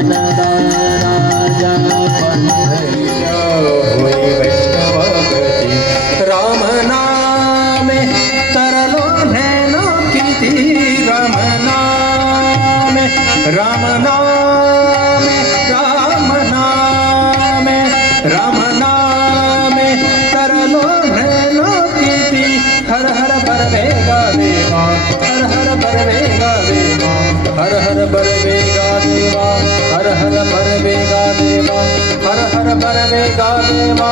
da da बलवेगा देवा हर हर बलवेगा देवा हर हर बलवेगा देवा हर हर बलवेगा देवा हर हर बलवेगा देवा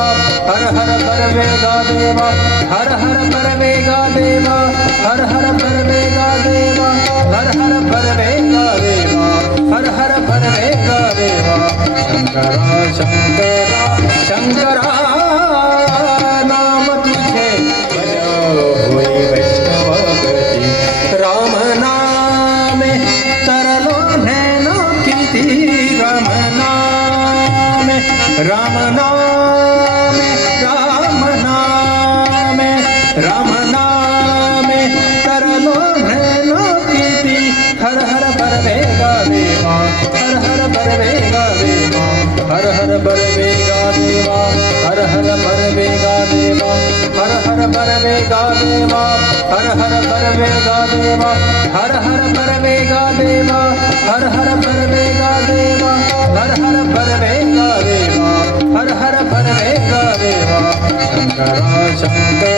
हर हर बलवेगा देवा हर हर बलवेगा देवा हर हर बलवेगा देवा हर हर बलवेगा देवा हर हर बलवेगा देवा शंकरा शंकरा शंकरा राम नामे राम नामे राम नामे, तरलो नैनो प्रीति, हर हर बरवेगा देवा, हर हर बरवेगा देवा, हर हर बरवेगा देवा, हर हर बरवेगा देवा, हर हर बरवेगा देवा, हर हर बरवेगा देवा, हर हर बरवेगा शंकरा शंकरा